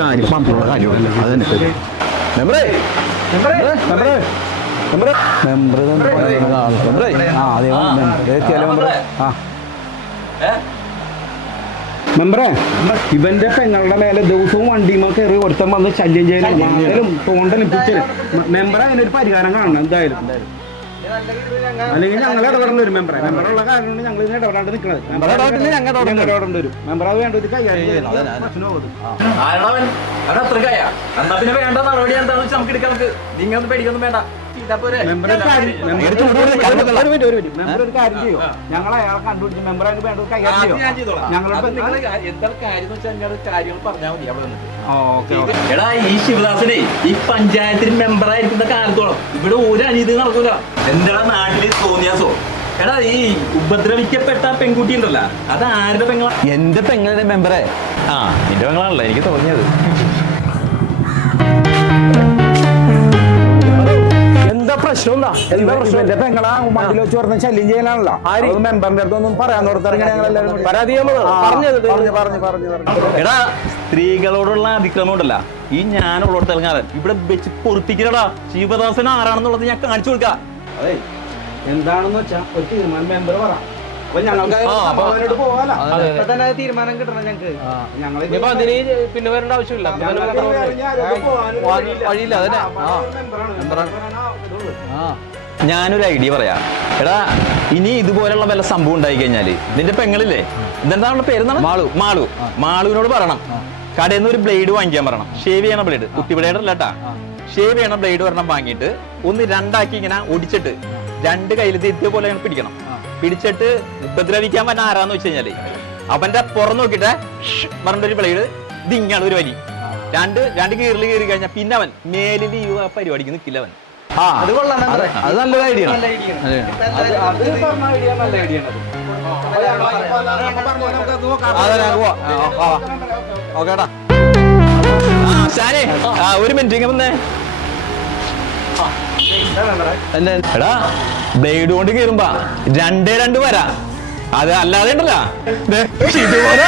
കാര്യം പന്ത്രണ്ട് കാര്യമല്ല അതനുസരിച്ച് മെമ്പറേ ഇവന്റെ പെങ്ങളുടെ മേലെ ദിവസവും വണ്ടിമ കയറി ഒരുത്തം വന്ന് ശല്യം ചെയ്യലും തോണ്ടലും പിടിച്ചലും മെമ്പറെ അതിനൊരു പരിഹാരം കാണണം എന്തായാലും അല്ലെങ്കിൽ ഞങ്ങൾ ഇടപെടേണ്ടി വരും മെമ്പറെ മെമ്പറുള്ള കാരണം ഞങ്ങൾ ഇതിന് ഇടപെടാണ്ട് നിൽക്കുന്നത് ഇടപെടേണ്ടി വരും മെമ്പർ അത് വേണ്ട ഒരു കൈകാര്യം മെമ്പർ ഒരു കാര്യം ചെയ്യോ ഞങ്ങൾ അയാളെ കണ്ടുപിടിച്ച് മെമ്പർ അതിന് വേണ്ട ഒരു കൈകാര്യം ചെയ്യോ എടാ ഈ ശിവദാസനെ ഈ പഞ്ചായത്തിൽ മെമ്പറായിരിക്കുന്ന കാലത്തോളം ഇവിടെ ഒരു അനീതി നടക്കൂല. എന്താ നാട്ടില് തോന്നിയാസോ? എടാ ഈ ഉപദ്രവിക്കപ്പെട്ട പെൺകുട്ടി ഉണ്ടല്ലോ അത് ആരുടെ പെങ്ങളാ? എന്റെ പെങ്ങളുടെ മെമ്പറെ നിന്റെ പെങ്ങളാണല്ലോ എനിക്ക് തോന്നിയത്. എന്താ പ്രശ്നം എന്റെ പെങ്ങളാ മതിൽ വെച്ച് പറഞ്ഞ ശല്യം ചെയ്യാനാണല്ലോ മെമ്പറിന്റെ അടുത്തൊന്നും പറയാൻ എടാ സ്ത്രീകളോടുള്ള അതിക്രമം ഉണ്ടല്ല ഈ ഞാനുള്ളോട് തെലങ്കാന ഇവിടെ വെച്ച് പൊറപ്പിക്കലടാ. ശിവദാസൻ ആരാണെന്നുള്ളത് ഞാൻ കാണിച്ചു കൊടുക്കാം. എന്താണെന്ന് വെച്ചാ ഒരു തീരുമാനം മെമ്പർ പറ തീരുമാനം കിട്ടണം ഞങ്ങക്ക്. പിന്നെ വരേണ്ട ആവശ്യമില്ല. ഞാനൊരു ഐഡിയ പറയാം. എടാ ഇനി ഇതുപോലുള്ള വല്ല സംഭവം ഉണ്ടായി കഴിഞ്ഞാല് നിന്റെ പെങ്ങളില്ലേ ഇതെന്താണ് പേര് മാളുവിനോട് പറയണം കടയിൽ നിന്ന് ഒരു ബ്ലേഡ് വാങ്ങിക്കാൻ പറയണം. ഷേവ് ചെയ്യണ ബ്ലേഡ്, കുട്ടി ബ്ലേഡ് അല്ലട്ടാ, ഷേവ് ചെയ്യണ ബ്ലേഡ് ഒരെണ്ണം വാങ്ങിയിട്ട് ഒന്ന് രണ്ടാക്കി ഇങ്ങനെ ഒടിച്ചിട്ട് രണ്ട് കയ്യിൽ ഇതേപോലെ പിടിക്കണം. പിടിച്ചിട്ട് ഉപദ്രവിക്കാൻ പറ്റാൻ ആരാന്ന് വെച്ച് കഴിഞ്ഞാല് അവന്റെ പുറം നോക്കിട്ട് പറഞ്ഞൊരു ബ്ലേഡ് ഇത് ഇങ്ങനെ ഒരു വലി രണ്ട് കീറിൽ കയറി കഴിഞ്ഞാൽ പിന്നെ അവൻ മേലിൽ ഈ പരിപാടിക്ക് നിൽക്കില്ല അവൻ. അത് നല്ലൊരു ഐഡിയ ഓക്കേടാ. ഒരു മിനിറ്റ് ഇങ്ങനെ വന്നേ. എടാ ബ്ലേഡ് കൊണ്ട് കീറുമ്പോ രണ്ട് വരാ. അത് അല്ലാതെ ഉണ്ടല്ലോ ഇതുപോലെ